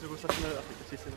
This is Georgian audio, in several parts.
ეს როგორ საქმეა აფრიკის ისე.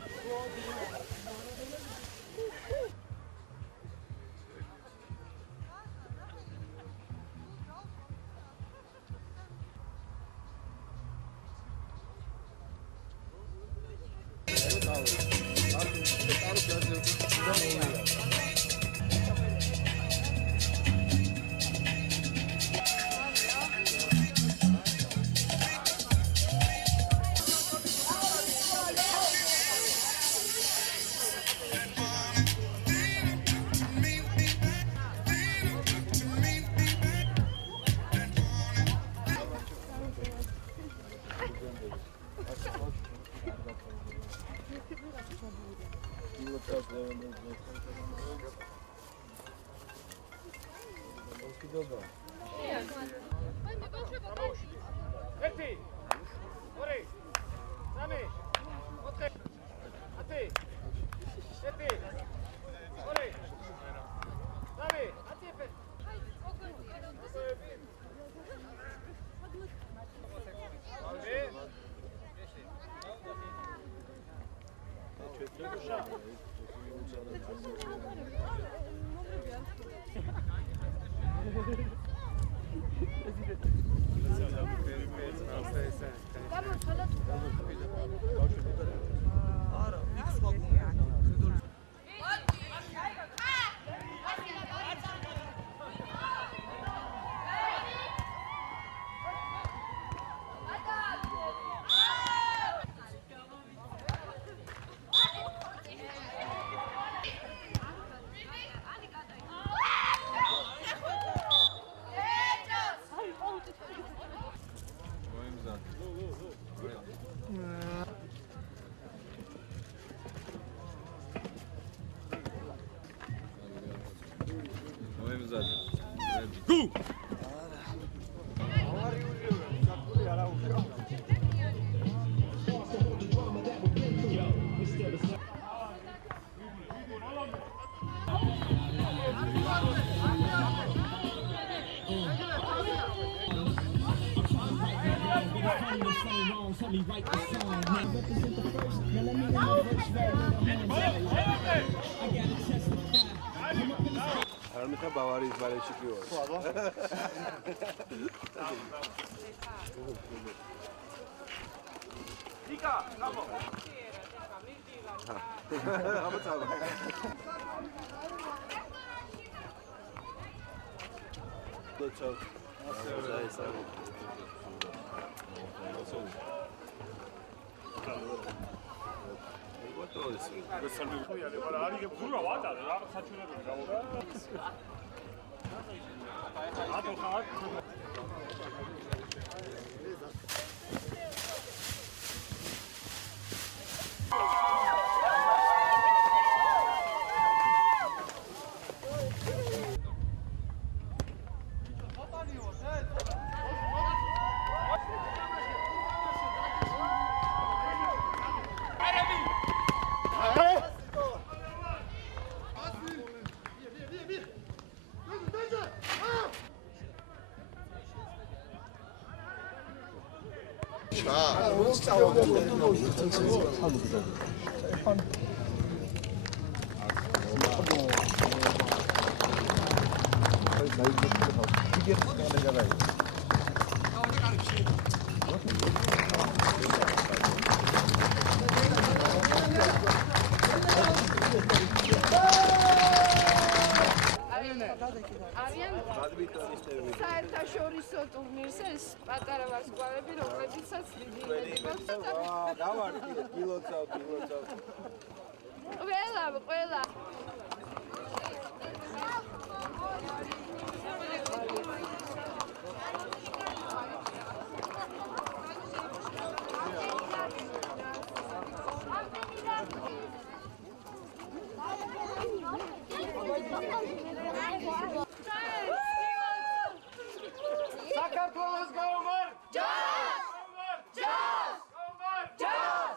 Go! Armita Bavaris Valeci ki var. Dika, bravo. Ama tamam. Çok. საერთაშორისო ტურნირს ეს პატარა ვარსკვლავები რომლებიცაც დიდი ყველა საქართველოს გაუმარ! ჯას! ჯას! ჯას!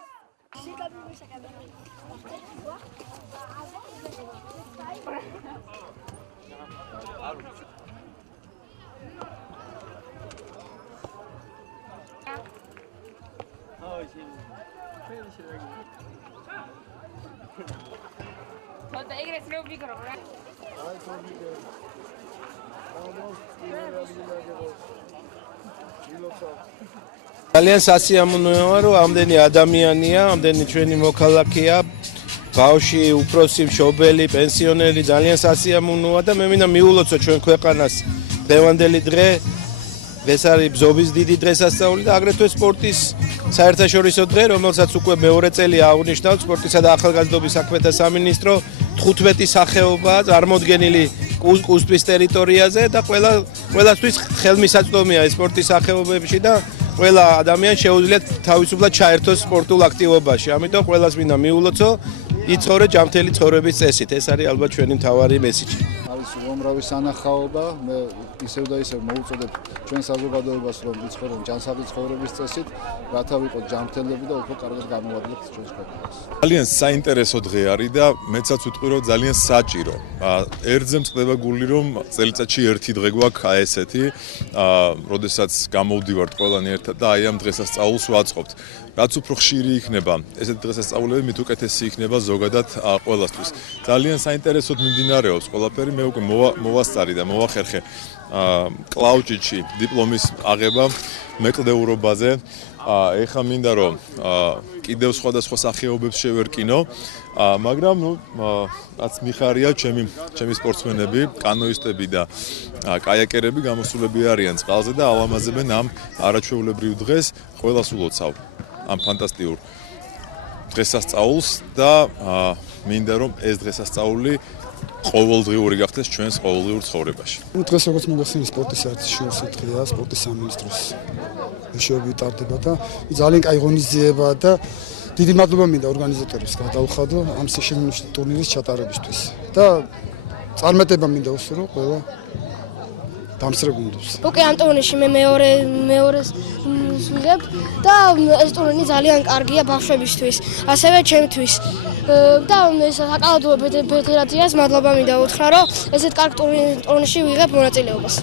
თორე ეგრეთ რო ვიგრო რა. ძალიან სასიამოვნოა, რომ ამდენი ადამიანია, ამდენი ჩვენი მოქალაქეა, ბავშვი, უფროსი, მშობელი, პენსიონერი, ძალიან სასიამოვნოა და მე მინდა მიულოცო ჩვენ ქვეყანას დღევანდელი დღე. ეს არის ბზობის დიდი დღესასწაული და აგრეთვე სპორტის საერთაშორისო დღე, რომელსაც უკვე მეორე წელი აღნიშნავს სპორტისა და ახალგაზრდობის საქმეთა სამინისტრო 15 სახეობაა წარმოდგენილი კუსტვის ტერიტორიაზე და ყველასთვის ხელმისაწვდომია ეს სპორტის სახეობებში და ყველა ადამიანი შეუძლიათ თავისუფლად ჩაერთოს სპორტულ აქტივობაში. ამიტომ ყველას მინდა მიულოცო, იცხოვრე ჯანმრთელი ცხოვრების წესით. ეს არის ალბათ ჩვენი მთავარი მესიჯი. არის უამრავი სანახაობა, მე ისევ და ისევ მოვუწოდებ ჩვენ საზოგადოებას, რომ ვიცხოვრონ ჯანსაღი ცხოვრების წესით, რათა ვიყოთ ჯანმრთელები და უფრო კარგად გამოვადგეთ ჩვენს ქვეყანას. ძალიან საინტერესო დღე არის და მეცაც ვიტყვი, რომ ძალიან საჭირო. ერთზე მწყდება გული, რომ წელიწადში ერთი დღე გვაქვს აი ესეთი, როდესაც გამოვდივართ ყველანი ერთად და აი ამ დღესასწაულს ვაწყობთ. რაც უფრო ხშირი იქნება, ესეთი დღესასწაულები მით უკეთესი იქნება ზოგადად ყველასთვის. ძალიან საინტერესოდ მიმდინარეობს ყველაფერი, მე უკვე მოვასწარი და მოვახერხე კლაუჭიჩი დიპლომის აღება მეკლდეურობაზე. ეხლა მინდა რომ კიდევ სხვადასხვა სახეობებს შევერკინო, მაგრამ რაც მიხარია ჩემი სპორტსმენები, კანოისტები და კაიაკერები გამოსულები არიან წყალზე და ალამაზებენ ამ არაჩვეულებრივ დღეს. ყველას ულოცავ ამ ფანტასტიკურ დღესასწაულს და მინდა რომ ეს დღესასწაული ყოველდღიური გახდეს ჩვენს ყოველდღიურ ცხოვრებაში. დღეს როგორც მოგახსენე სპორტის საერთაშორისო დღეა, სპორტის სამინისტროს მეშვეობით ტარდება და ძალიან კაი ღონისძიებაა და დიდი მადლობა მინდა ორგანიზატორებს გადაუხადო ამ შეშემონიშნული ტურნირის ჩატარებისთვის და წარმატება მინდა უსურო ყველა დამსწრებუნდებს. ოკეი, ამ ტურნირში მე მეორეს ვიღებ და ეს ტურნირი ძალიან კარგია ბავშვებისთვის, ასევე ჩემთვის. და ეს საკალათბურთო ფედერაციას მადლობა მინდა უთხრა, რომ ესეთ კარგ ტურნირში ვიღებ მონაწილეობას.